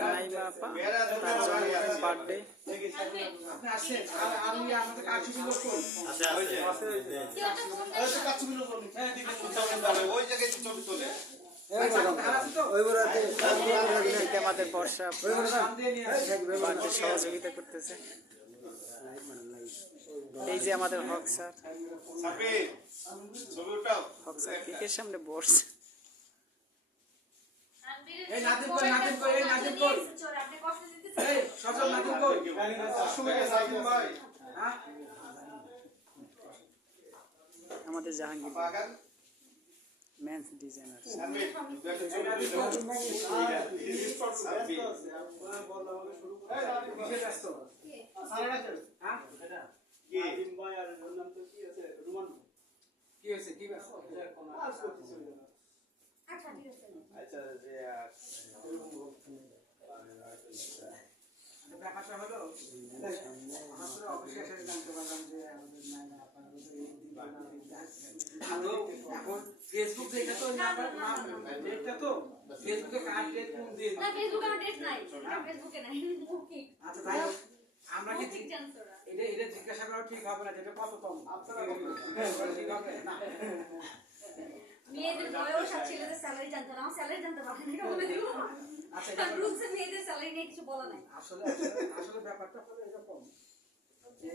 নাইমা আপা তার বার্থডে। আমাদের বর্ষা বার্থডে সহযোগিতা করতেছে। এই যে আমাদের হক স্যার, হক স্যার কেকের সামনে বসছে। আমাদের জাহাঙ্গীর মেন্স ডিজাইনার ব্যাপারটা হলো অবশেষে জানতে পারলাম যে আমাদের এখন ফেসবুক দেখে তো ডেটটা তো ফেসবুকে কার ডেট কোন দিন না ফেসবুকে আমার ডেট নাই ফেসবুকে নাই আচ্ছা তাই আমরা কি এটা জিজ্ঞাসা করা ঠিক হবে না যেটা কততম ঠিক হবে না মেয়েদের বয়স আর ছেলেদের স্যালারি জানতে না স্যালারি জানতে পারেন এটা বলে দিব আচ্ছা রুলস এর মেয়েদের স্যালারি নিয়ে কিছু বলা নাই আসলে ব্যাপারটা হলো এরকম যে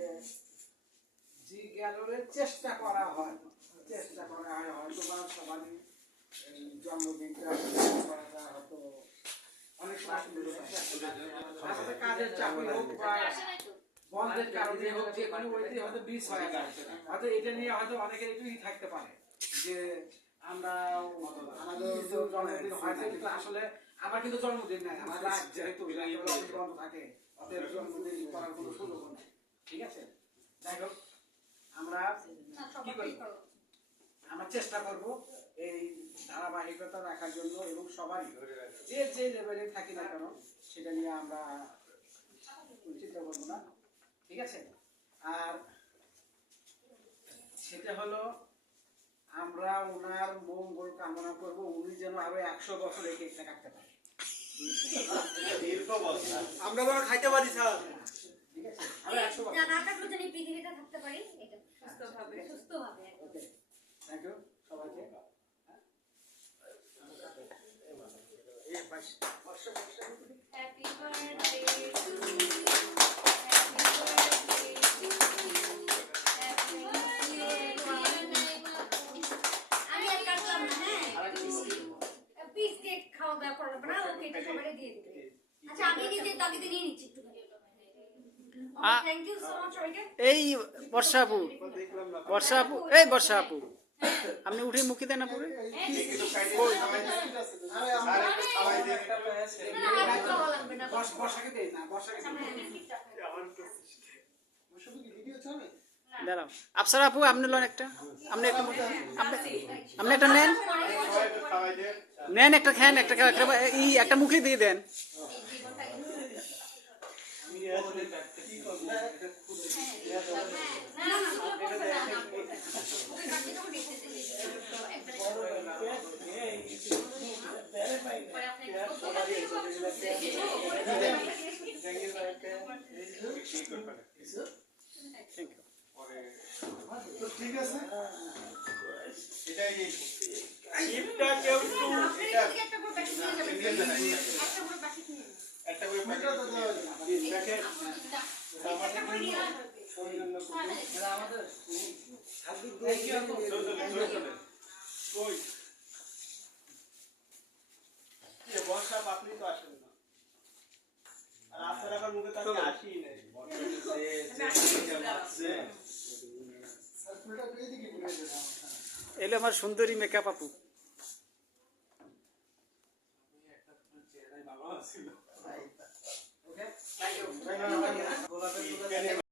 জি গ্যালারির চেষ্টা করা হয় হয়তো বা সবারই জন্মদিনটা করাটা হয়তো অনেক আসলে কাজের চাকরি হোক বা বন্ধের কারণে হোক যে কোনো ওইতে হয়তো মিস হয়ে যায় হয়তো এটা নিয়ে হয়তো অনেকের একটু থাকে পারে যে আমরা আমাদের জন্মদিন হয়তো কিন্তু আসলে আমার কিন্তু জন্মদিন নাই আমার যেহেতু বন্ধ থাকে অতএব জন্মদিন করার কোনো সুযোগ নেই। ঠিক আছে, যাই হোক আমরা কি করি আমরা চেষ্টা করব এই ধারাবাহিকতা রাখার জন্য এবং সবাই যে যে লেভেলে থাকি না কেন সেটা নিয়ে আমরা চিন্তা করবো না। ঠিক আছে, আর সেটা হলো আমরা ওনার মঙ্গল কামনা করব উনি যেন আরো 100 বছর এই কেকটা কাটতে পারে আমরা যেন খাইতে পারি স্যার। ঠিক আছে, আরো 100 বছর না কাটলে যেন পৃথিবীতে থাকতে পারি এটা সুস্থভাবে ওকে থ্যাংক ইউ সবাইকে। হ্যাপি বার্থডে টু ইউ এই বর্ষা আপু এই বর্ষা আপু আপনি উঠে মুখে দেন না পুরো দাঁড়াও আফসার আপু আপনি লোন একটা আপনি একটা নেন একটা খান একটা মুখে দিয়ে দেন। ঠিক আছে, বর্ষা পাপড়ি তো আসেন না আর আসার এখন মুখে তাকে আসি নাই এলো আমার সুন্দরী মেকআপ আপু।